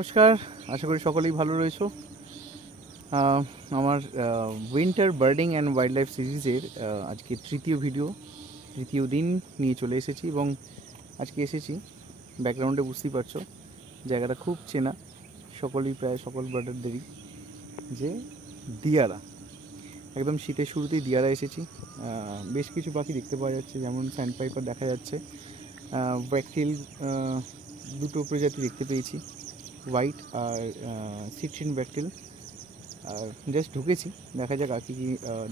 নমস্কার, আশা করি সকলেই ভালো রয়েছো। আমার winter birding and wild life সিরিজের আজকে তৃতীয় দিন নিয়ে চলে এসেছি এবং আজকে এসেছি ব্যাকগ্রাউন্ডে বুঝতেই পারছো জায়গাটা খুব চেনা, প্রায় সকল বার্ডারদেরই, যে দিয়ারা। একদম শীতের শুরুতেই দিয়ারা এসেছি। বেশ কিছু পাখি দেখতে পাওয়া যাচ্ছে, যেমন স্যান্ড পাইপার দেখা যাচ্ছে, ব্যাকটেল দুটো প্রজাতি দেখতে পেয়েছি, হোয়াইট আর সিট্রিন ব্যাকটেল। আর জাস্ট ঢুকেছি, দেখা যাক আর কি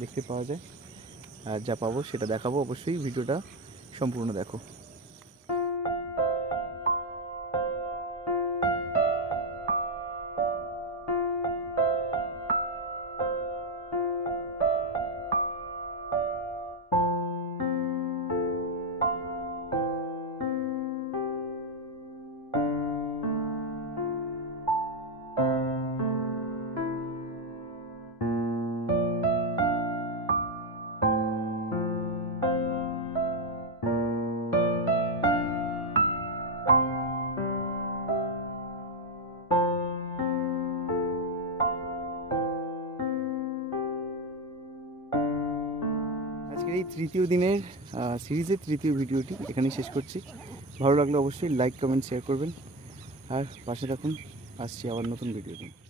দেখতে পাওয়া যায়। আর যা পাবো সেটা দেখাবো, অবশ্যই ভিডিওটা সম্পূর্ণ দেখো। আজকের এই তৃতীয় দিনের সিরিজের তৃতীয় ভিডিওটি এখানেই শেষ করছি। ভালো লাগলে অবশ্যই লাইক, কমেন্ট, শেয়ার করবেন আর পাশে থাকুন। আসছি আবার নতুন ভিডিও নিয়ে।